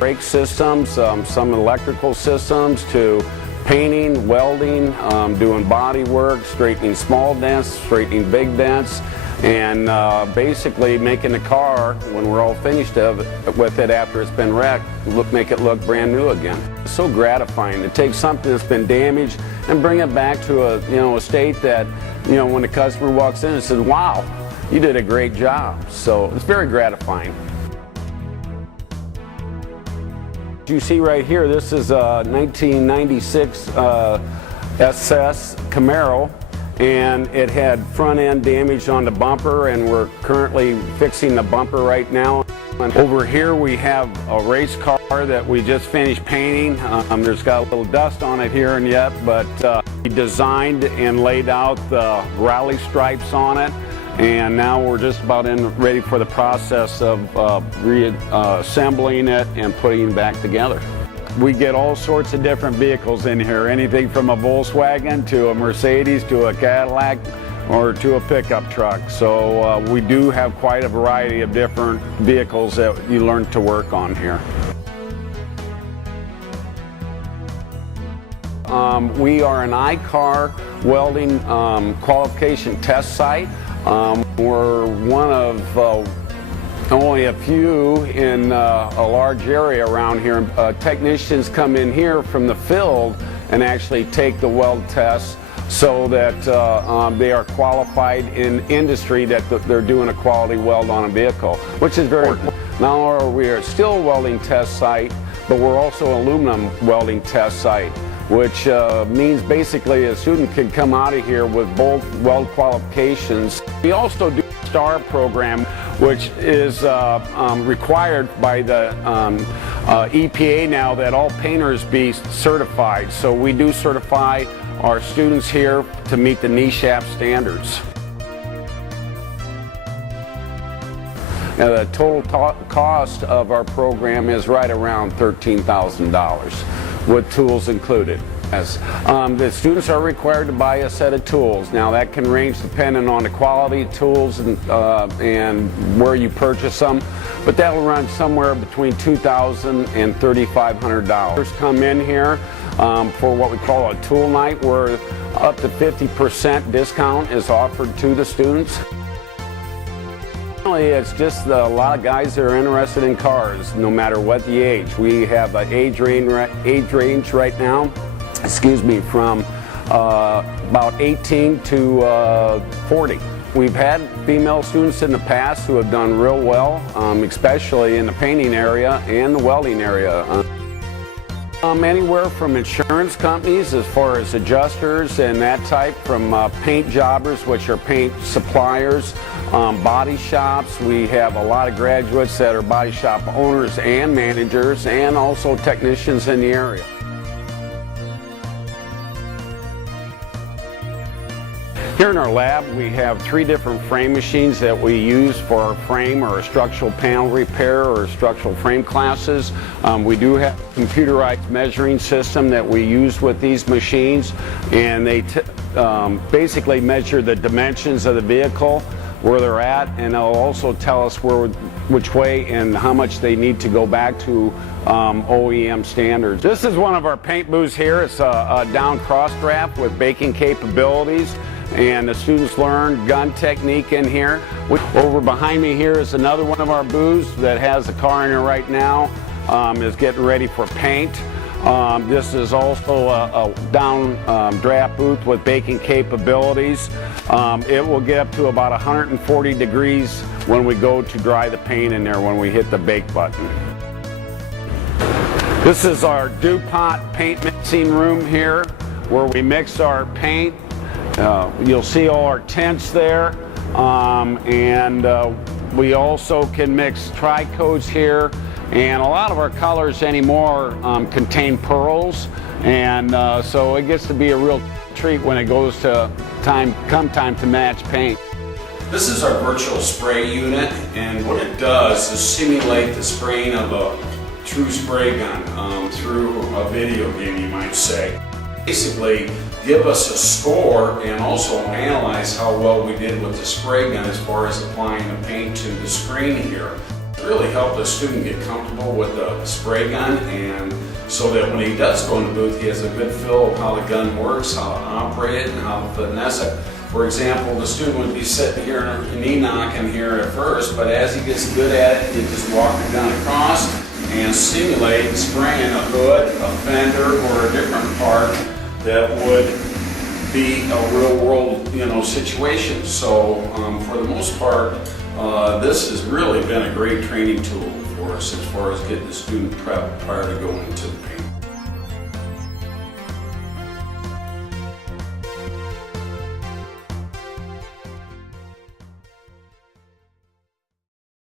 brake systems, some electrical systems, to painting, welding, doing body work, straightening small dents, straightening big dents, and basically making the car, when we're all finished with it after it's been wrecked, make it look brand new again. It's so gratifying to take something that's been damaged and bring it back to a state that, when the customer walks in and says, "Wow, you did a great job." So it's very gratifying. You see right here, this is a 1996 SS Camaro, and it had front end damage on the bumper, and we're currently fixing the bumper right now. And over here we have a race car that we just finished painting. There's got a little dust on it here and yet, but we designed and laid out the rally stripes on it, and now we're just about ready for the process of reassembling it and putting it back together. We get all sorts of different vehicles in here, anything from a Volkswagen to a Mercedes to a Cadillac or to a pickup truck. So we do have quite a variety of different vehicles that you learn to work on here. We are an iCar welding qualification test site. We're one of only a few in a large area around here. Technicians come in here from the field and actually take the weld tests so that they are qualified in industry, that they're doing a quality weld on a vehicle, which is very important. Not only are we a steel welding test site, but we're also an aluminum welding test site, which means basically a student can come out of here with both weld qualifications. We also do a STAR program, which is required by the EPA now, that all painters be certified. So we do certify our students here to meet the NESHAP standards. Now, the total cost of our program is right around $13,000 with tools included. Yes. The students are required to buy a set of tools. Now, that can range depending on the quality of tools and where you purchase them, but that will run somewhere between $2,000 and $3,500. Come in here for what we call a tool night, where up to 50% discount is offered to the students. It's just a lot of guys that are interested in cars, no matter what the age. We have an age range right now, from about 18 to 40. We've had female students in the past who have done real well, especially in the painting area and the welding area. Anywhere from insurance companies, as far as adjusters and that type, from paint jobbers, which are paint suppliers, body shops. We have a lot of graduates that are body shop owners and managers, and also technicians in the area. Here in our lab, we have 3 different frame machines that we use for our frame or structural panel repair or structural frame classes. We do have a computerized measuring system that we use with these machines, and they basically measure the dimensions of the vehicle, where they're at, and they'll also tell us which way and how much they need to go back to OEM standards. This is one of our paint booths here. It's a down cross draft with baking capabilities, and the students learn gun technique in here. Over behind me here is another one of our booths that has a car in it right now, is getting ready for paint. This is also a down draft booth with baking capabilities. It will get up to about 140 degrees when we go to dry the paint in there when we hit the bake button. This is our DuPont paint mixing room here, where we mix our paint. You'll see all our tints there, and we also can mix tri-coats here, and a lot of our colors anymore contain pearls, and so it gets to be a real treat when it goes to time to match paint. This is our virtual spray unit, and what it does is simulate the spraying of a true spray gun through a video game, you might say. Basically, give us a score and also analyze how well we did with the spray gun as far as applying the paint to the screen here. really help the student get comfortable with the spray gun, and so that when he does go in the booth, he has a good feel of how the gun works, how to operate it, and how to finesse it. For example, the student would be sitting here and knee knocking here at first, but as he gets good at it, he just walk the gun across and simulate spraying a hood, a fender, or a different part that would be a real world, situation. So for the most part, this has really been a great training tool for us as far as getting the student prepped prior to going into the paint.